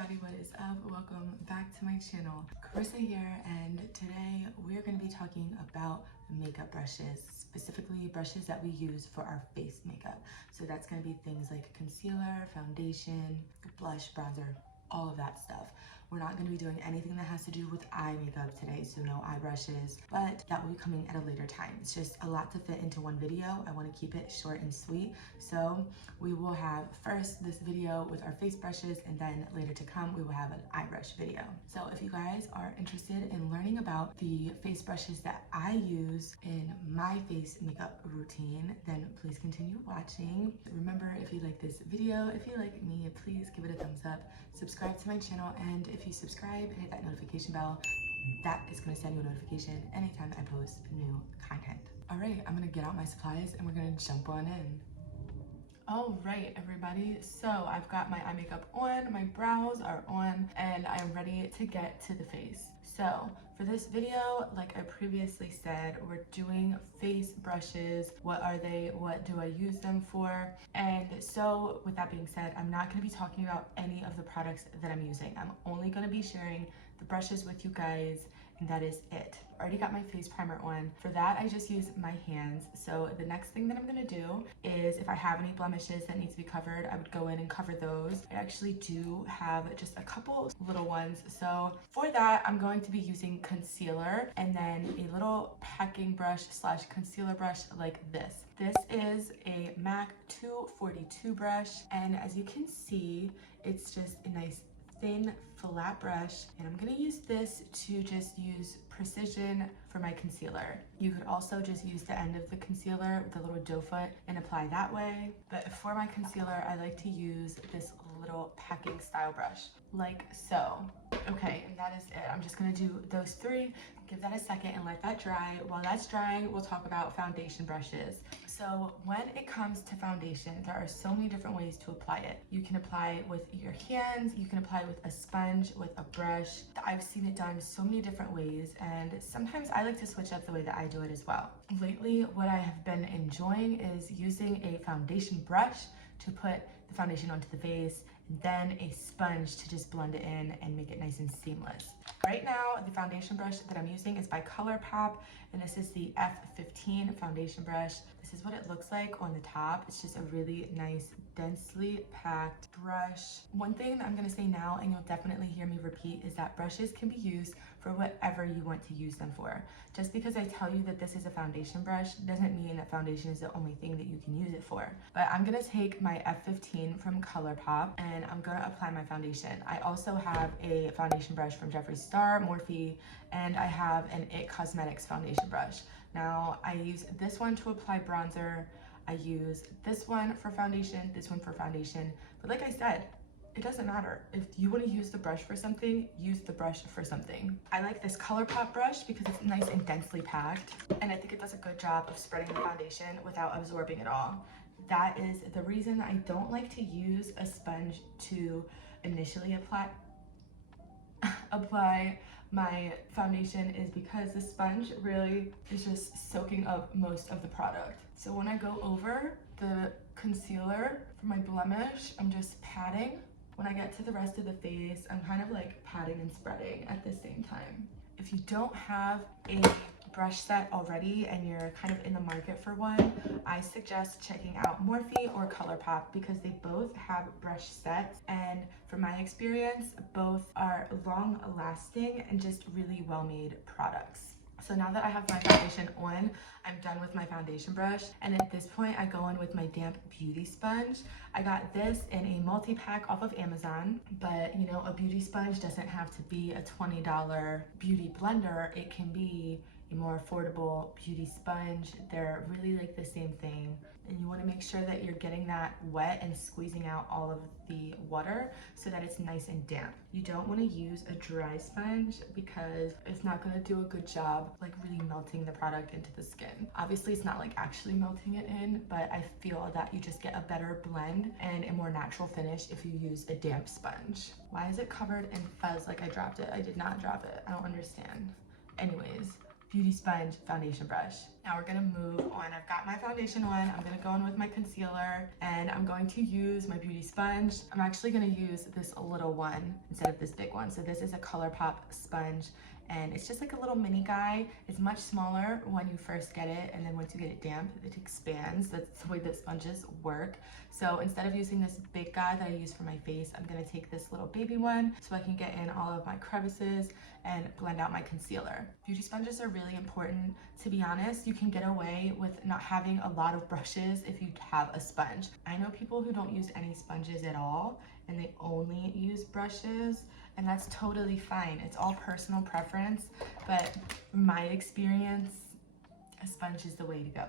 everybody, what is up? Welcome back to my channel. Carissa here, and today we're going to be talking about makeup brushes, specifically brushes that we use for our face makeup. So that's going to be things like concealer, foundation, blush, bronzer, all of that stuff. We're not going to be doing anything that has to do with eye makeup today, so no eye brushes, but that will be coming at a later time. It's just a lot to fit into one video. I want to keep it short and sweet. So we will have first this video with our face brushes, and then later to come, we will have an eye brush video. So if you guys are interested in learning about the face brushes that I use in my face makeup routine, then please continue watching. Remember, if you like this video, if you like me, please give it a thumbs up, subscribe to my channel, and if you subscribe, hit that notification bell. That is going to send you a notification anytime I post new content. All right, I'm going to get out my supplies and we're going to jump on in. All right, everybody, so I've got my eye makeup on, my brows are on, and I'm ready to get to the face. So for this video, like I previously said, we're doing face brushes. What are they? What do I use them for? And so with that being said, I'm not going to be talking about any of the products that I'm using. I'm only going to be sharing the brushes with you guys, and that is it. I already got my face primer on. For that, I just use my hands. So the next thing that I'm gonna do is, if I have any blemishes that need to be covered, I would go in and cover those. I actually do have just a couple little ones. So for that, I'm going to be using concealer and then a little packing brush slash concealer brush like this. This is a MAC 242 brush, and as you can see, it's just a nice thin flat brush, and I'm gonna use this to just use precision for my concealer. You could also just use the end of the concealer with a little doe foot and apply that way, but for my concealer I like to use this little packing style brush like so. Okay, and that is it. I'm just gonna do those three, give that a second and let that dry. While that's drying, we'll talk about foundation brushes. So when it comes to foundation, there are so many different ways to apply it. You can apply it with your hands, you can apply it with a sponge, with a brush. I've seen it done so many different ways, and sometimes I like to switch up the way that I do it as well. Lately, what I have been enjoying is using a foundation brush to put the foundation onto the face, then a sponge to just blend it in and make it nice and seamless. Right now, the foundation brush that I'm using is by COLOURPOP, and this is the F15 foundation brush. This is what it looks like on the top. It's just a really nice, densely packed brush. One thing that I'm gonna say now, and you'll definitely hear me repeat, is that brushes can be used for whatever you want to use them for. Just because I tell you that this is a foundation brush doesn't mean that foundation is the only thing that you can use it for. But I'm gonna take my F15 from COLOURPOP and I'm gonna apply my foundation. I also have a foundation brush from Jeffree Star, MORPHE, and I have an IT Cosmetics foundation brush. Now, I use this one to apply bronzer. I use this one for foundation, this one for foundation. But like I said, it doesn't matter. If you want to use the brush for something, use the brush for something. I like this COLOURPOP brush because it's nice and densely packed, and I think it does a good job of spreading the foundation without absorbing it all. That is the reason I don't like to use a sponge to initially apply my foundation, is because the sponge really is just soaking up most of the product. So when I go over the concealer for my blemish, I'm just patting. When I get to the rest of the face, I'm kind of like patting and spreading at the same time. If you don't have a brush set already and you're kind of in the market for one, I suggest checking out MORPHE or COLOURPOP because they both have brush sets, and from my experience, both are long lasting and just really well made products. So now that I have my foundation on, I'm done with my foundation brush, and at this point I go in with my damp beauty sponge. I got this in a multi-pack off of Amazon, but you know, a beauty sponge doesn't have to be a $20 beauty blender. It can be a more affordable beauty sponge. They're really like the same thing, and you want to make sure that you're getting that wet and squeezing out all of the water so that it's nice and damp. You don't want to use a dry sponge because it's not going to do a good job like really melting the product into the skin. Obviously it's not like actually melting it in, but I feel that you just get a better blend and a more natural finish if you use a damp sponge. Why is it covered in fuzz like I dropped it? I did not drop it. I don't understand. Anyways, Beauty Sponge foundation brush. Now we're gonna move on. I've got my foundation on. I'm gonna go in with my concealer and I'm going to use my beauty sponge. I'm actually gonna use this little one instead of this big one. So this is a ColourPop sponge and it's just like a little mini guy. It's much smaller when you first get it, and then once you get it damp, it expands. That's the way that sponges work. So instead of using this big guy that I use for my face, I'm gonna take this little baby one so I can get in all of my crevices and blend out my concealer. Beauty sponges are really important. To be honest, you can get away with not having a lot of brushes if you have a sponge. I know people who don't use any sponges at all and they only use brushes, and that's totally fine. It's all personal preference, but from my experience, a sponge is the way to go.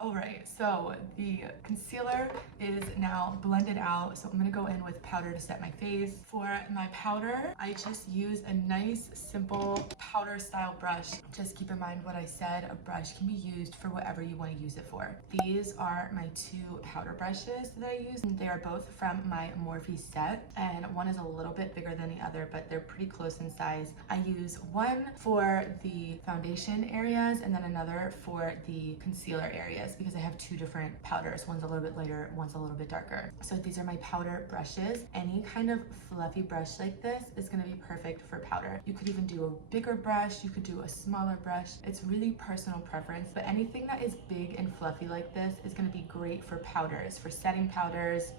All right, so the concealer is now blended out. So I'm gonna go in with powder to set my face. For my powder, I just use a nice, simple powder style brush. Just keep in mind what I said, a brush can be used for whatever you wanna use it for. These are my two powder brushes that I use. They are both from my Morphe set, and one is a little bit bigger than the other, but they're pretty close in size. I use one for the foundation areas and then another for the concealer areas, because I have two different powders. One's a little bit lighter, one's a little bit darker. So these are my powder brushes. Any kind of fluffy brush like this is gonna be perfect for powder. You could even do a bigger brush, you could do a smaller brush. It's really personal preference, but anything that is big and fluffy like this is gonna be great for powders, for setting powders,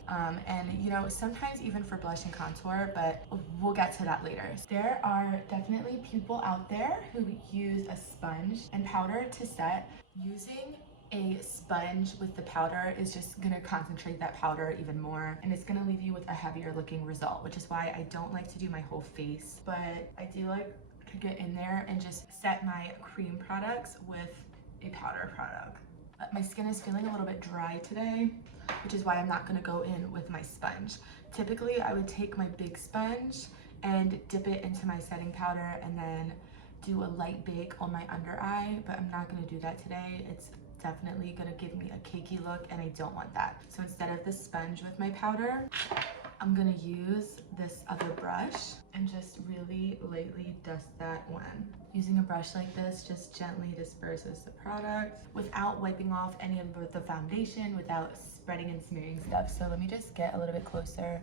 and you know, sometimes even for blush and contour, but we'll get to that later. There are definitely people out there who use a sponge and powder to set. Using a sponge with the powder is just gonna concentrate that powder even more, and it's gonna leave you with a heavier looking result, which is why I don't like to do my whole face, but I do like to get in there and just set my cream products with a powder product. My skin is feeling a little bit dry today, which is why I'm not gonna go in with my sponge. Typically, I would take my big sponge and dip it into my setting powder and then do a light bake on my under eye, but I'm not gonna do that today. It's definitely gonna give me a cakey look and I don't want that. So instead of the sponge with my powder, I'm gonna use this other brush and just really lightly dust that on. Using a brush like this just gently disperses the product without wiping off any of the foundation, without spreading and smearing stuff. So let me just get a little bit closer.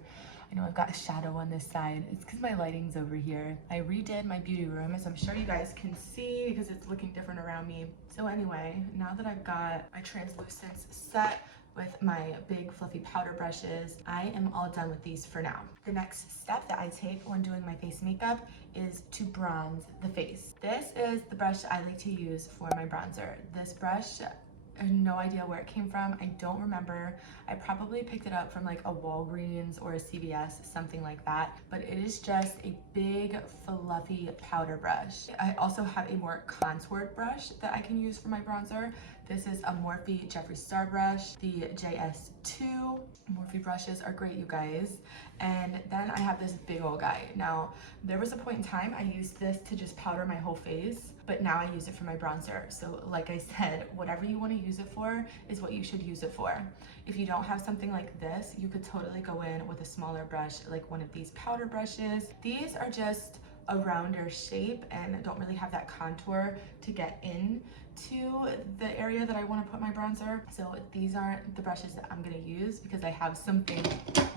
I know I've got a shadow on this side. It's because my lighting's over here. I redid my beauty room, as I'm sure you guys can see because it's looking different around me. So anyway, now that I've got my translucents set with my big fluffy powder brushes, I am all done with these for now. The next step that I take when doing my face makeup is to bronze the face. This is the brush I like to use for my bronzer. This brush, I have no idea where it came from. I don't remember. I probably picked it up from like a Walgreens or a CVS, something like that. But it is just a big fluffy powder brush. I also have a more contoured brush that I can use for my bronzer. This is a Morphe Jeffree Star brush, the JS2. Morphe brushes are great, you guys. And then I have this big old guy. Now, there was a point in time I used this to just powder my whole face, but now I use it for my bronzer. So like I said, whatever you want to use it for is what you should use it for. If you don't have something like this, you could totally go in with a smaller brush, like one of these powder brushes. These are just a rounder shape and don't really have that contour to get in to the area that I want to put my bronzer. So these aren't the brushes that I'm going to use because I have something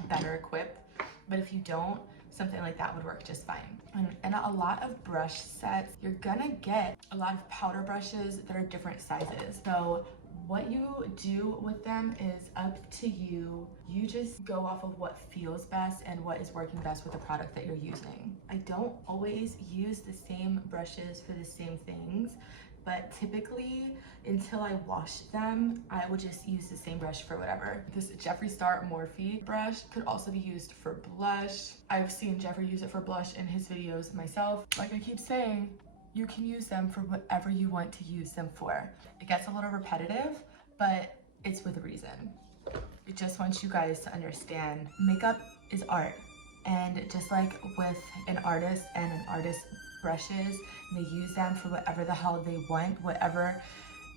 better equipped. But if you don't, something like that would work just fine. And a lot of brush sets, you're gonna get a lot of powder brushes that are different sizes. So what you do with them is up to you. You just go off of what feels best and what is working best with the product that you're using. I don't always use the same brushes for the same things, but typically until I wash them, I will just use the same brush for whatever. This Jeffree Star Morphe brush could also be used for blush. I've seen Jeffree use it for blush in his videos myself. Like I keep saying, you can use them for whatever you want to use them for. It gets a little repetitive, but it's with a reason. It just wants you guys to understand makeup is art. And just like with an artist and an artist's brushes, they use them for whatever the hell they want, whatever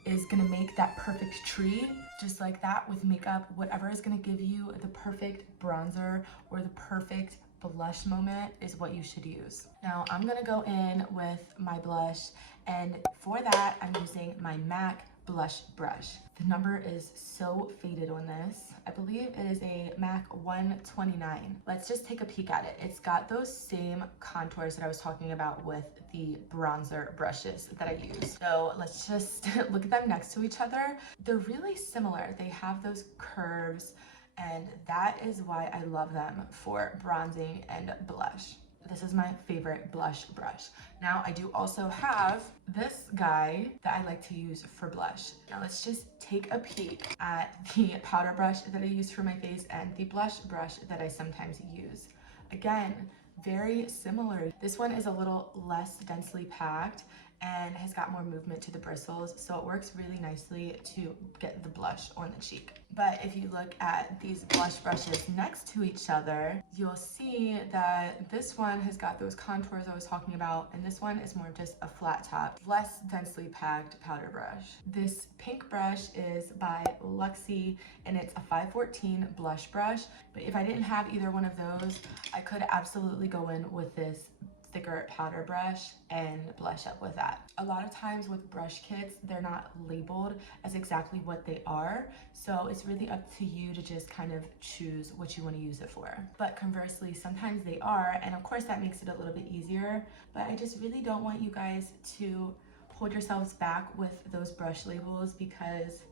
is gonna make that perfect tree. Just like that with makeup, whatever is gonna give you the perfect bronzer or the perfect blush moment is what you should use. Now I'm gonna go in with my blush, and for that I'm using my MAC blush brush. The number is so faded on this. I believe it is a MAC 129. Let's just take a peek at it. It's got those same contours that I was talking about with the bronzer brushes that I use. So let's just look at them next to each other. They're really similar. They have those curves, and that is why I love them for bronzing and blush. This is my favorite blush brush. Now I do also have this guy that I like to use for blush. Now let's just take a peek at the powder brush that I use for my face and the blush brush that I sometimes use. Again, very similar. This one is a little less densely packed and has got more movement to the bristles, so it works really nicely to get the blush on the cheek. But if you look at these blush brushes next to each other, you'll see that this one has got those contours I was talking about, and this one is more just a flat top, less densely packed powder brush. This pink brush is by Luxe, and it's a 514 blush brush, but if I didn't have either one of those, I could absolutely go in with this thicker powder brush and blush up with that. A lot of times with brush kits, they're not labeled as exactly what they are, so it's really up to you to just kind of choose what you want to use it for. But conversely, sometimes they are, and of course that makes it a little bit easier, but I just really don't want you guys to hold yourselves back with those brush labels, because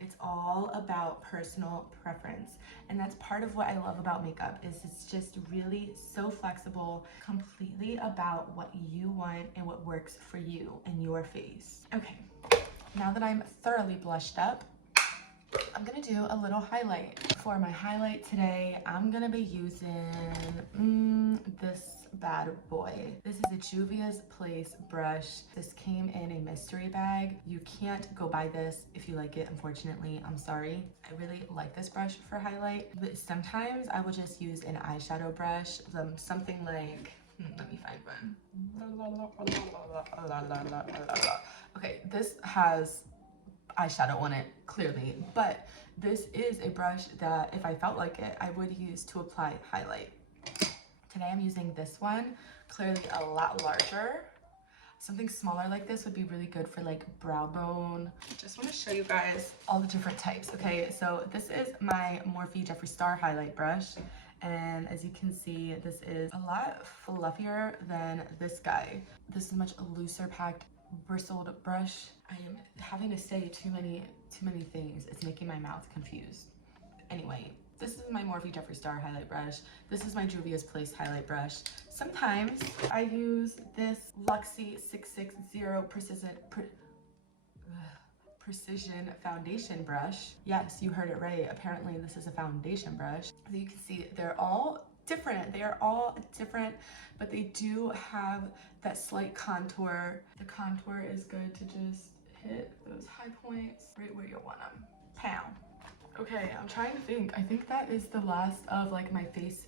it's all about personal preference. And that's part of what I love about makeup, is it's just really so flexible, completely about what you want and what works for you and your face. Okay, now that I'm thoroughly blushed up, I'm gonna do a little highlight. For my highlight today, I'm gonna be using this bad boy. This is a Juvia's Place brush. This came in a mystery bag. You can't go buy this if you like it, unfortunately. I'm sorry. I really like this brush for highlight, but sometimes I will just use an eyeshadow brush, something like, let me find one. Okay, this has eyeshadow on it, clearly, but this is a brush that if I felt like it, I would use to apply highlight. Today I'm using this one, clearly a lot larger. Something smaller like this would be really good for like brow bone. Just want to show you guys all the different types. Okay, so this is my Morphe Jeffree Star highlight brush, and as you can see, this is a lot fluffier than this guy. This is a much looser packed bristled brush. I am having to say too many things. It's making my mouth confused. Anyway, this is my Morphe Jeffree Star highlight brush. This is my Juvia's Place highlight brush. Sometimes I use this Luxe 660 Precision foundation brush. Yes, you heard it right. Apparently this is a foundation brush. As you can see, they're all different. They are all different, but they do have that slight contour. The contour is good to just hit those high points right where you want them. Pow. Okay, I'm trying to think. I think that is the last of like my face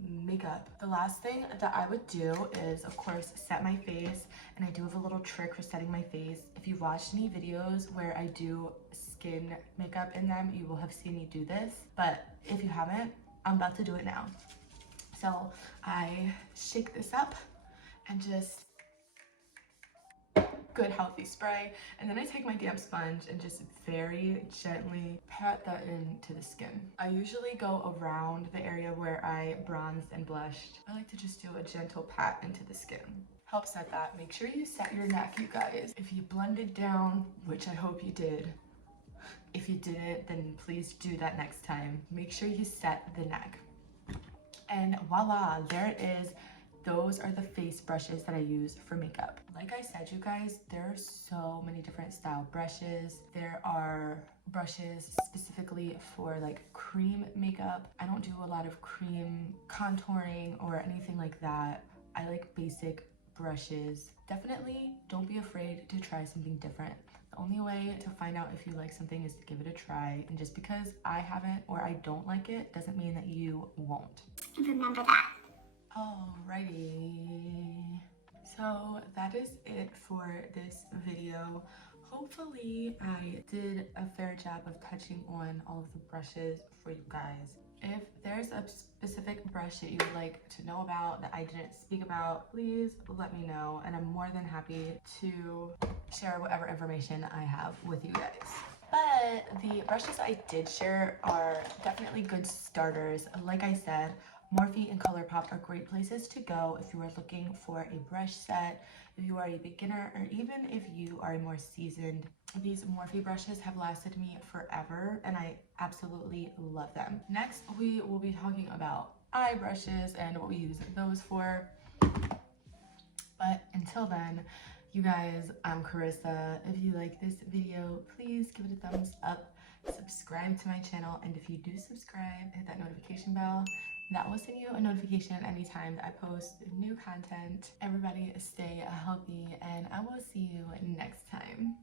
makeup. The last thing that I would do is, of course, set my face, and I do have a little trick for setting my face. If you've watched any videos where I do skin makeup in them, you will have seen me do this, but if you haven't, I'm about to do it now. So I shake this up and just good healthy spray, and then I take my damp sponge and just very gently pat that into the skin. I usually go around the area where I bronzed and blushed. I like to just do a gentle pat into the skin. Help set that. Make sure you set your neck, you guys. If you blended down, which I hope you did, if you didn't, then please do that next time. Make sure you set the neck. And voila, there it is. Those are the face brushes that I use for makeup. Like I said, you guys, there are so many different style brushes. There are brushes specifically for like cream makeup. I don't do a lot of cream contouring or anything like that. I like basic brushes. Definitely don't be afraid to try something different. The only way to find out if you like something is to give it a try. And just because I haven't or I don't like it doesn't mean that you won't. Remember that. Alrighty, so that is it for this video. hopefully I did a fair job of touching on all of the brushes for you guys. If there's a specific brush that you would like to know about that I didn't speak about, please let me know, and I'm more than happy to share whatever information I have with you guys. But the brushes I did share are definitely good starters. Like I said, Morphe and ColourPop are great places to go if you are looking for a brush set, if you are a beginner, or even if you are more seasoned. These Morphe brushes have lasted me forever and I absolutely love them. Next, we will be talking about eye brushes and what we use those for. But until then, you guys, I'm Carissa. If you like this video, please give it a thumbs up, subscribe to my channel, and if you do subscribe, hit that notification bell. That will send you a notification anytime that I post new content. Everybody stay healthy, and I will see you next time.